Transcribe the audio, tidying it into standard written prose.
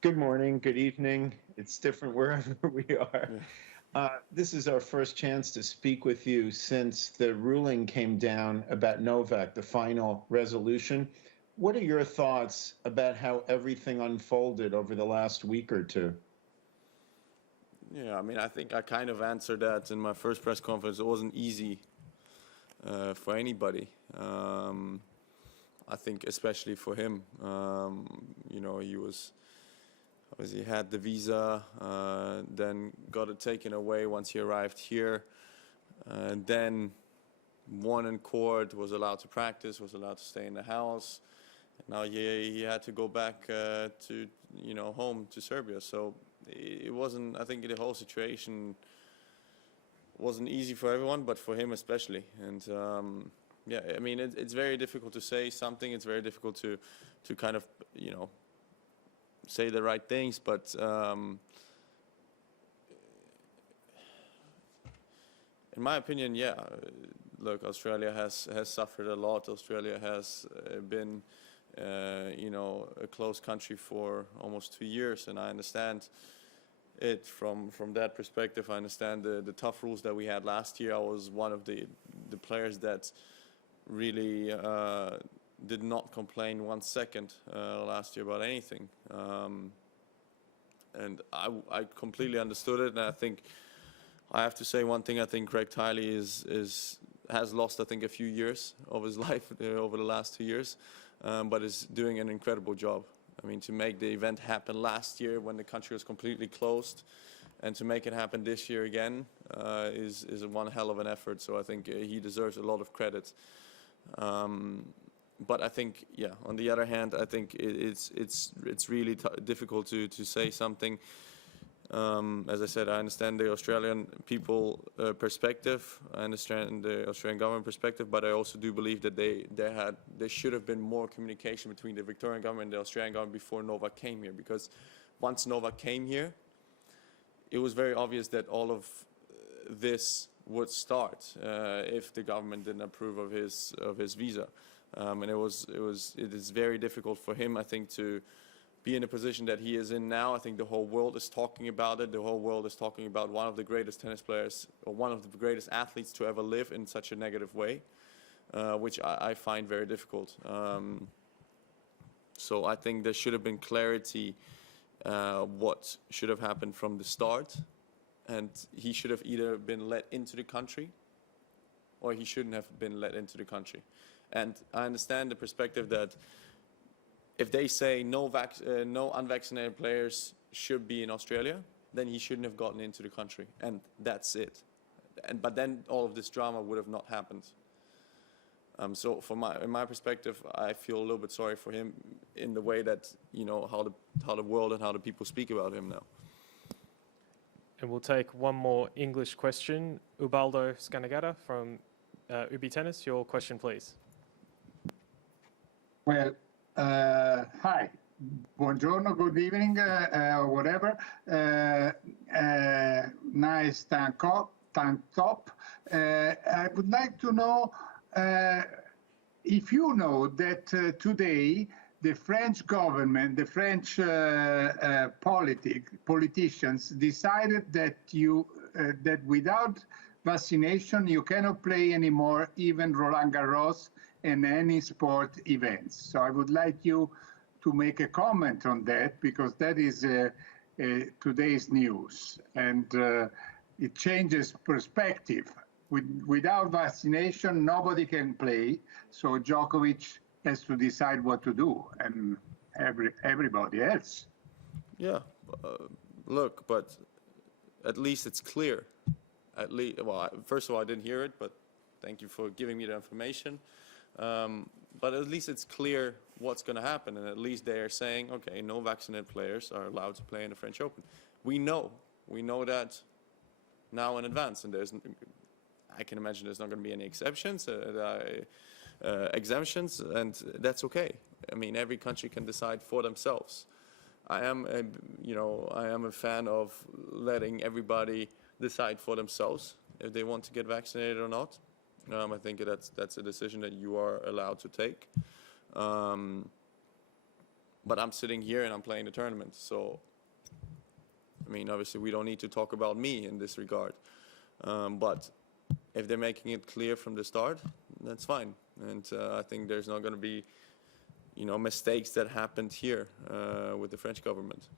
Good morning, good evening. It's different wherever we are. Yeah. This is our first chance to speak with you since the ruling came down about Novak, the final resolution. What are your thoughts about how everything unfolded over the last week or two? Yeah, I mean, I think I kind of answered that in my first press conference. It wasn't easy for anybody. I think especially for him. He was obviously had the visa, then got it taken away once he arrived here, then won in court, was allowed to practice, was allowed to stay in the house. Now he had to go back to home to Serbia. So it wasn't. I think the whole situation wasn't easy for everyone, but for him especially. And yeah, I mean it's very difficult to say something. It's very difficult to kind of say the right things, but in my opinion, yeah. Look, Australia has suffered a lot. Australia has been a closed country for almost 2 years, and I understand it from that perspective. I understand the tough rules that we had last year. I was one of the players that really did not complain 1 second last year about anything, and I completely understood it. And I think I have to say one thing. I think Craig Tiley has lost, I think, a few years of his life over the last 2 years, but is doing an incredible job. I mean, to make the event happen last year when the country was completely closed, and to make it happen this year again is one hell of an effort. So I think he deserves a lot of credit. But I think, yeah, on the other hand, I think it's really difficult to say something. As I said, I understand the Australian people perspective. I understand the Australian government perspective, but I also do believe that there should have been more communication between the Victorian government and the Australian government before Novak came here. Because once Novak came here, it was very obvious that all of this would start if the government didn't approve of his visa, and it is very difficult for him, I think, to be in a position that he is in now. I think the whole world is talking about it. The whole world is talking about one of the greatest tennis players, or one of the greatest athletes to ever live, in such a negative way, which I find very difficult. So I think there should have been clarity what should have happened from the start, and he should have either been let into the country or he shouldn't have been let into the country. And I understand the perspective that if they say no unvaccinated players should be in Australia, then he shouldn't have gotten into the country, and that's it. But then all of this drama would have not happened. So in my perspective, I feel a little bit sorry for him in the way that how the world and how the people speak about him now. And we'll take one more English question. Ubaldo Scanagata from Ubi Tennis. Your question, please. Well, hi. Buongiorno, good evening, whatever. Nice tank top. I would like to know if you know that today the French government, the French politicians decided that that without vaccination you cannot play anymore, even Roland Garros and any sport events. So I would like you to make a comment on that, because that is today's news, and it changes perspective. Without vaccination, nobody can play, so Djokovic has to decide what to do, and everybody else. Yeah, look, but at least it's clear. Well, first of all, I didn't hear it, but thank you for giving me the information. But at least it's clear what's going to happen, and at least they are saying, okay, no vaccinated players are allowed to play in the French Open. We know that now in advance, and I can imagine there's not going to be any exceptions, exemptions, and that's okay. I mean, every country can decide for themselves. I am a fan of letting everybody decide for themselves if they want to get vaccinated or not. I think that's a decision that you are allowed to take. but I'm sitting here and I'm playing the tournament. So, I mean, obviously we don't need to talk about me in this regard. But if they're making it clear from the start, that's fine. And I think there's not going to be, mistakes that happened here with the French government.